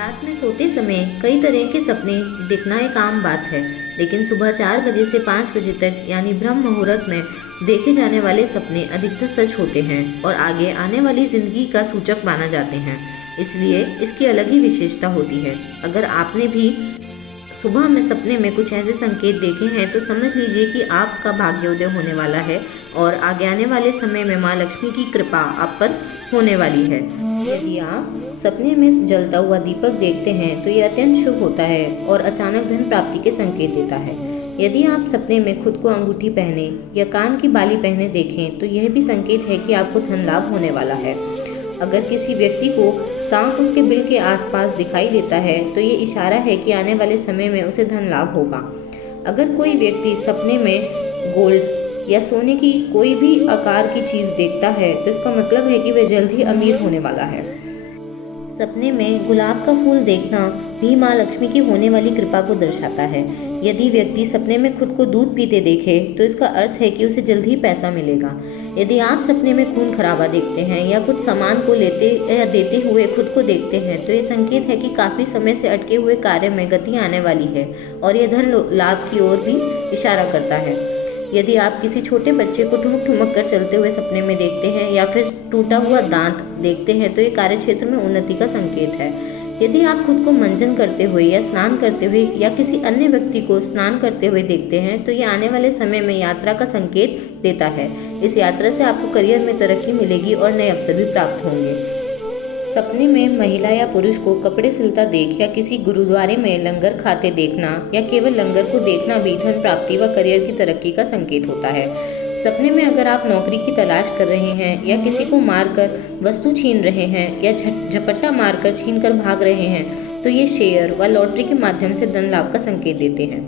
रात में सोते समय कई तरह के सपने देखना एक आम बात है, लेकिन सुबह 4 बजे से 5 बजे तक यानी ब्रह्म मुहूर्त में देखे जाने वाले सपने अधिकतर सच होते हैं और आगे आने वाली जिंदगी का सूचक माना जाते हैं। इसलिए इसकी अलग ही विशेषता होती है। अगर आपने भी सुबह में सपने में कुछ ऐसे संकेत देखे हैं तो समझ लीजिए कि आपका भाग्योदय होने वाला है और आगे आने वाले समय में माँ लक्ष्मी की कृपा आप पर होने वाली है। यदि आप सपने में जलता हुआ दीपक देखते हैं तो यह अत्यंत शुभ होता है और अचानक धन प्राप्ति के संकेत देता है। यदि आप सपने में खुद को अंगूठी पहने या कान की बाली पहने देखें तो यह भी संकेत है कि आपको धन लाभ होने वाला है। अगर किसी व्यक्ति को सांप उसके बिल के आसपास दिखाई देता है तो ये इशारा है कि आने वाले समय में उसे धन लाभ होगा। अगर कोई व्यक्ति सपने में गोल्ड या सोने की कोई भी आकार की चीज़ देखता है तो इसका मतलब है कि वह जल्द ही अमीर होने वाला है। सपने में गुलाब का फूल देखना भी माँ लक्ष्मी की होने वाली कृपा को दर्शाता है। यदि व्यक्ति सपने में खुद को दूध पीते देखे तो इसका अर्थ है कि उसे जल्द ही पैसा मिलेगा। यदि आप सपने में खून खराबा देखते हैं या कुछ सामान को लेते या देते हुए खुद को देखते हैं तो ये संकेत है कि काफ़ी समय से अटके हुए कार्य में गति आने वाली है और यह धन लाभ की ओर भी इशारा करता है। यदि आप किसी छोटे बच्चे को ठुमक ठुमक कर चलते हुए सपने में देखते हैं या फिर टूटा हुआ दांत देखते हैं तो ये कार्य क्षेत्र में उन्नति का संकेत है। यदि आप खुद को मंजन करते हुए या स्नान करते हुए या किसी अन्य व्यक्ति को स्नान करते हुए देखते हैं तो ये आने वाले समय में यात्रा का संकेत देता है। इस यात्रा से आपको करियर में तरक्की मिलेगी और नए अवसर भी प्राप्त होंगे। सपने में महिला या पुरुष को कपड़े सिलता देख या किसी गुरुद्वारे में लंगर खाते देखना या केवल लंगर को देखना भी धन प्राप्ति व करियर की तरक्की का संकेत होता है। सपने में अगर आप नौकरी की तलाश कर रहे हैं या किसी को मारकर वस्तु छीन रहे हैं या झपट्टा मारकर छीन कर भाग रहे हैं तो ये शेयर व लॉटरी के माध्यम से धन लाभ का संकेत देते हैं।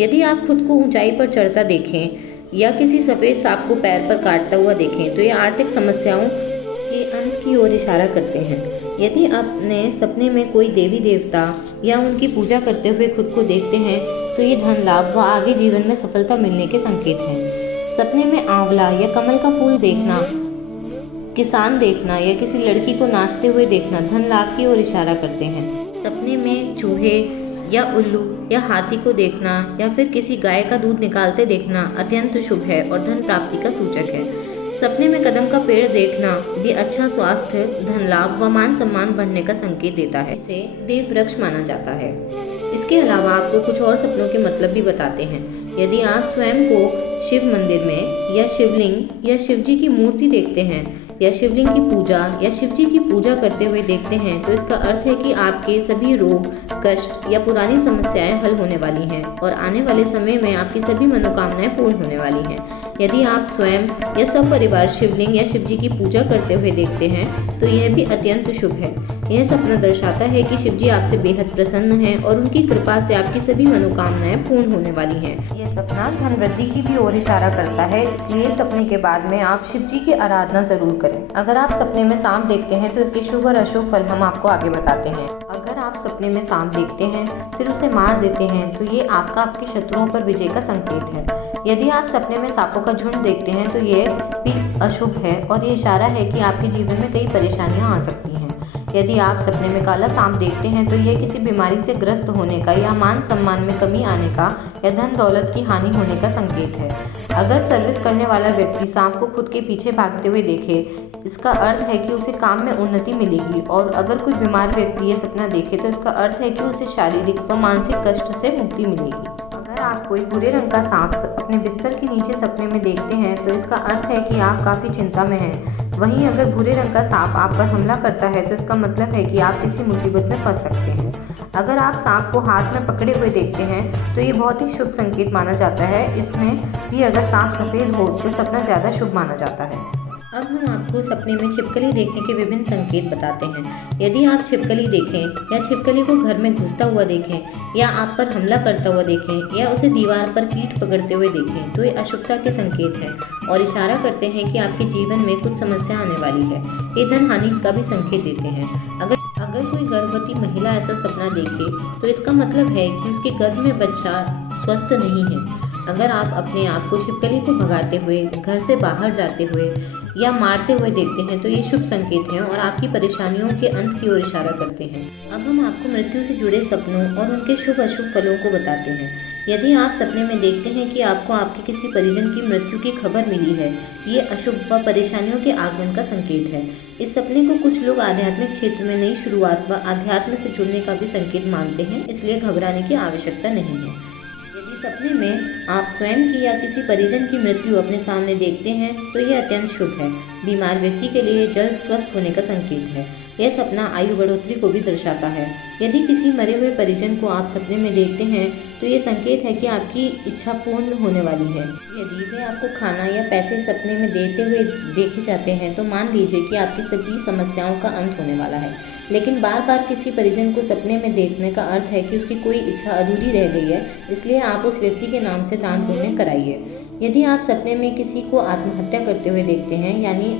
यदि आप खुद को ऊंचाई पर चढ़ता देखें या किसी सफ़ेद सांप को पैर पर काटता हुआ देखें तो ये आर्थिक समस्याओं के अंत की ओर इशारा करते हैं। यदि आपने सपने में कोई देवी देवता या उनकी पूजा करते हुए खुद को देखते हैं तो ये धन लाभ व आगे जीवन में सफलता मिलने के संकेत हैं। सपने में आंवला या कमल का फूल देखना, किसान देखना या किसी लड़की को नाचते हुए देखना धन लाभ की ओर इशारा करते हैं। सपने में चूहे या उल्लू या हाथी को देखना या फिर किसी गाय का दूध निकालते देखना अत्यंत शुभ है और धन प्राप्ति का सूचक है। सपने में कदम का पेड़ देखना भी अच्छा स्वास्थ्य, धन लाभ व मान सम्मान बढ़ने का संकेत देता है। इसे देव वृक्ष माना जाता है। इसके अलावा आपको कुछ और सपनों के मतलब भी बताते हैं। यदि आप स्वयं को शिव मंदिर में या शिवलिंग या शिवजी की मूर्ति देखते हैं या शिवलिंग की पूजा या शिवजी की पूजा करते हुए देखते हैं तो इसका अर्थ है कि आपके सभी रोग, कष्ट या पुरानी समस्याएं हल होने वाली हैं और आने वाले समय में आपकी सभी मनोकामनाएं पूर्ण होने वाली हैं। यदि आप स्वयं या सपरिवार शिवलिंग या शिवजी की पूजा करते हुए देखते हैं तो यह भी अत्यंत शुभ है। यह सपना दर्शाता है कि शिवजी आपसे बेहद प्रसन्न हैं और उनकी कृपा से आपकी सभी मनोकामनाएं पूर्ण होने वाली हैं। यह सपना धन वृद्धि की भी ओर इशारा करता है, इसलिए सपने के बाद में आप शिवजी की आराधना जरूर करें। अगर आप सपने में सांप देखते हैं तो इसके शुभ और अशुभ फल हम आपको आगे बताते हैं। अगर आप सपने में सांप देखते हैं फिर उसे मार देते हैं तो ये आपके शत्रुओं पर विजय का संकेत है। यदि आप सपने में सांपों का झुंड देखते हैं तो ये भी अशुभ है और ये इशारा है कि आपके जीवन में कई परेशानियां आ सकती हैं। यदि आप सपने में काला सांप देखते हैं तो यह किसी बीमारी से ग्रस्त होने का या मान सम्मान में कमी आने का या धन दौलत की हानि होने का संकेत है। अगर सर्विस करने वाला व्यक्ति सांप को खुद के पीछे भागते हुए देखे इसका अर्थ है कि उसे काम में उन्नति मिलेगी और अगर कोई बीमार व्यक्ति ये सपना देखे तो इसका अर्थ है कि उसे शारीरिक व मानसिक कष्ट से मुक्ति मिलेगी। अगर आप कोई भूरे रंग का सांप अपने बिस्तर के नीचे सपने में देखते हैं तो इसका अर्थ है कि आप काफ़ी चिंता में हैं। वहीं अगर भूरे रंग का सांप आप पर हमला करता है तो इसका मतलब है कि आप किसी मुसीबत में फंस सकते हैं। अगर आप सांप को हाथ में पकड़े हुए देखते हैं तो ये बहुत ही शुभ संकेत माना जाता है। इसमें भी अगर सांप सफ़ेद हो तो सपना ज़्यादा शुभ माना जाता है। अब हम आपको सपने में छिपकली देखने के विभिन्न संकेत बताते हैं। यदि आप छिपकली देखें या छिपकली को घर में घुसता हुआ देखें या आप पर हमला करता हुआ देखें या उसे दीवार पर कीट पकड़ते हुए देखें तो ये अशुभता के संकेत हैं और इशारा करते हैं कि आपके जीवन में कुछ समस्या आने वाली है। ये धन हानि का भी संकेत देते हैं। अगर कोई गर्भवती महिला ऐसा सपना देखे तो इसका मतलब है कि उसके गर्भ में बच्चा स्वस्थ नहीं है। अगर आप अपने आप को छिपकली को भगाते हुए, घर से बाहर जाते हुए या मारते हुए देखते हैं तो ये शुभ संकेत हैं और आपकी परेशानियों के अंत की ओर इशारा करते हैं। अब हम आपको मृत्यु से जुड़े सपनों और उनके शुभ अशुभ फलों को बताते हैं। यदि आप सपने में देखते हैं कि आपको आपके किसी परिजन की मृत्यु की खबर मिली है, ये अशुभ व परेशानियों के आगमन का संकेत है। इस सपने को कुछ लोग आध्यात्मिक क्षेत्र में नई शुरुआत व अध्यात्म से जुड़ने का भी संकेत मानते हैं, इसलिए घबराने की आवश्यकता नहीं है। यदि सपने में आप स्वयं की या किसी परिजन की मृत्यु अपने सामने देखते हैं तो यह अत्यंत शुभ है। बीमार व्यक्ति के लिए जल्द स्वस्थ होने का संकेत है। यह सपना आयु बढ़ोतरी को भी दर्शाता है। यदि किसी मरे हुए परिजन को आप सपने में देखते हैं तो ये संकेत है कि आपकी इच्छा पूर्ण होने वाली है। यदि वे आपको खाना या पैसे सपने में देते हुए देखे जाते हैं तो मान लीजिए कि आपकी सभी समस्याओं का अंत होने वाला है। लेकिन बार बार किसी परिजन को सपने में देखने का अर्थ है कि उसकी कोई इच्छा अधूरी रह गई है, इसलिए आप उस व्यक्ति के नाम से दान पुण्य कराइए। यदि आप सपने में किसी को आत्महत्या करते हुए देखते हैं, यानी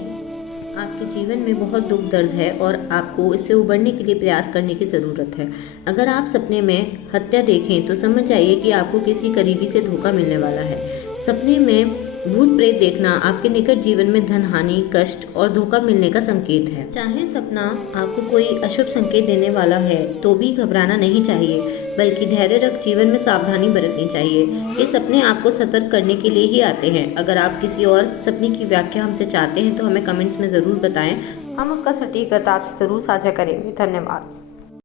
आपके जीवन में बहुत दुख दर्द है और आपको इससे उबरने के लिए प्रयास करने की ज़रूरत है। अगर आप सपने में हत्या देखें तो समझ जाइए कि आपको किसी करीबी से धोखा मिलने वाला है। सपने में भूत प्रेत देखना आपके निकट जीवन में धन हानि, कष्ट और धोखा मिलने का संकेत है। चाहे सपना आपको कोई अशुभ संकेत देने वाला है तो भी घबराना नहीं चाहिए, बल्कि धैर्य रख जीवन में सावधानी बरतनी चाहिए। ये सपने आपको सतर्क करने के लिए ही आते हैं। अगर आप किसी और सपने की व्याख्या हमसे चाहते हैं तो हमें कमेंट्स में ज़रूर बताएं, हम उसका सटीक अर्थ आपसे ज़रूर साझा करेंगे। धन्यवाद।